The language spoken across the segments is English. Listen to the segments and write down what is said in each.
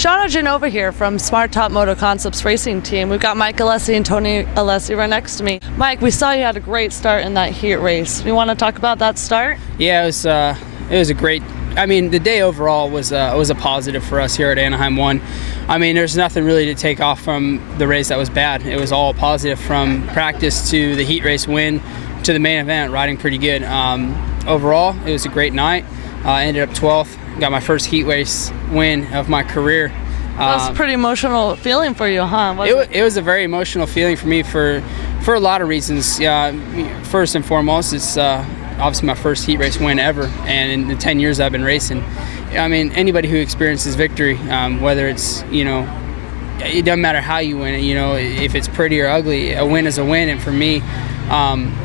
Shauna Genova here from Smart Top Moto Concepts Racing Team. We've got Mike Alessi and Tony Alessi right next to me. Mike, we saw you had a great start in that heat race. You want to talk about that start? Yeah, it was a great. I mean, the day overall was a positive for us here at Anaheim 1. I mean, there's nothing really to take off from the race that was bad. It was all positive from practice to the heat race win to the main event, riding pretty good. Overall, it was a great night. I ended up 12th, got my first heat race win of my career. That was a pretty emotional feeling for you, huh? It was a very emotional feeling for me for a lot of reasons. First and foremost, it's obviously my first heat race win ever, and in the 10 years I've been racing. I mean, anybody who experiences victory, whether it's, it doesn't matter how you win it, if it's pretty or ugly, a win is a win. And for me,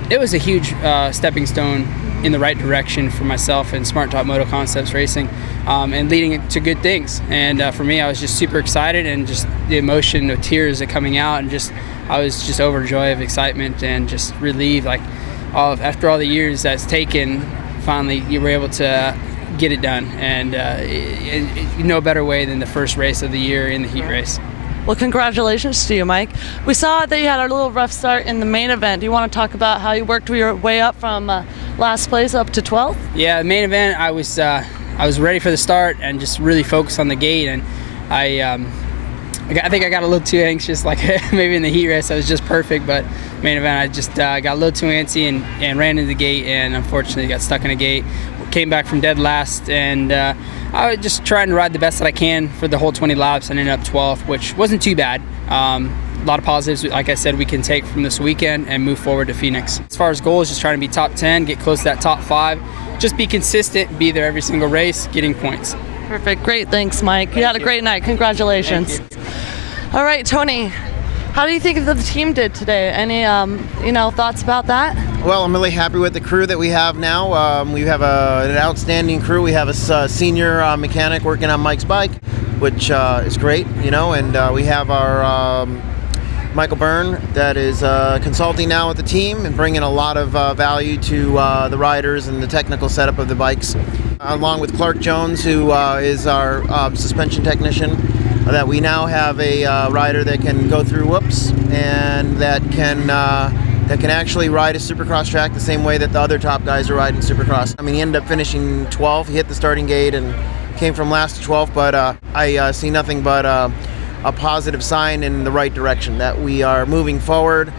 it was a huge stepping stone in the right direction for myself and Smart Top Moto Concepts Racing, and leading it to good things. And for me, I was just super excited, and just the emotion of tears are coming out, and I was just overjoyed of excitement and just relieved. Like, after all the years that's taken, finally you were able to get it done, and no better way than the first race of the year in the heat race. Well, congratulations to you, Mike. We saw that you had a little rough start in the main event. Do you want to talk about how you worked your way up from last place up to 12th? Yeah, the main event, I was ready for the start and just really focused on the gate, and I think I got a little too anxious, like maybe in the heat race I was just perfect, but main event I just got a little too antsy and ran into the gate, and unfortunately got stuck in a gate. Came back from dead last, and I was just trying to ride the best that I can for the whole 20 laps, and ended up 12th, which wasn't too bad. A lot of positives, like I said, we can take from this weekend and move forward to Phoenix. As far as goals, just trying to be top 10, get close to that top 5, just be consistent, be there every single race, getting points. Perfect. Great. Thanks, Mike. You had a great night. Congratulations. All right, Tony, how do you think the team did today? Any thoughts about that? Well, I'm really happy with the crew that we have now. We have an outstanding crew. We have a senior mechanic working on Mike's bike, which is great, and we have our Michael Byrne that is consulting now with the team and bringing a lot of value to the riders and the technical setup of the bikes, along with Clark Jones, who is our suspension technician. That we now have a rider that can go through whoops and that can actually ride a Supercross track the same way that the other top guys are riding Supercross. I mean, he ended up finishing 12th. He hit the starting gate and came from last to 12th, but I see nothing but a positive sign in the right direction, that we are moving forward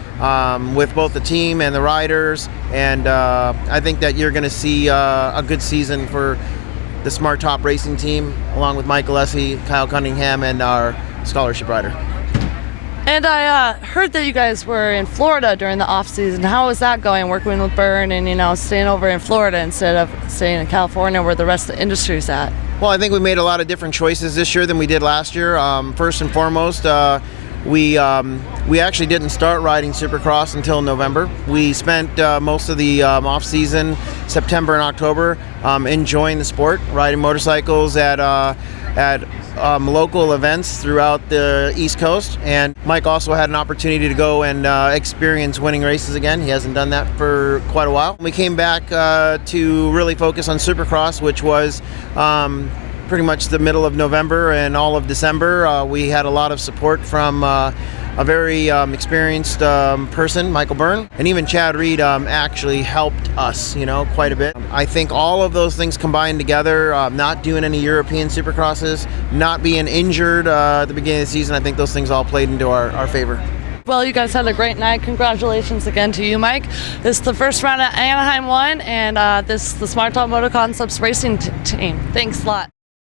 with both the team and the riders, and I think that you're going to see a good season for the Smart Top Racing Team, along with Mike Alessi, Kyle Cunningham, and our scholarship rider. And I heard that you guys were in Florida during the off season. How was that going, working with Byrne and staying over in Florida instead of staying in California where the rest of the industry's at? Well, I think we made a lot of different choices this year than we did last year. First and foremost, we actually didn't start riding Supercross until November. We spent most of the off season, September and October, enjoying the sport, riding motorcycles at local events throughout the East Coast. And Mike also had an opportunity to go and experience winning races again. He hasn't done that for quite a while. We came back to really focus on Supercross, which was pretty much the middle of November and all of December. We had a lot of support from a very experienced person, Michael Byrne, and even Chad Reed actually helped us, quite a bit. I think all of those things combined together, not doing any European Supercrosses, not being injured at the beginning of the season, I think those things all played into our favor. Well, you guys had a great night. Congratulations again to you, Mike. This is the first round at Anaheim 1, and this is the Smart Top Moto Concepts Racing Team. Thanks a lot.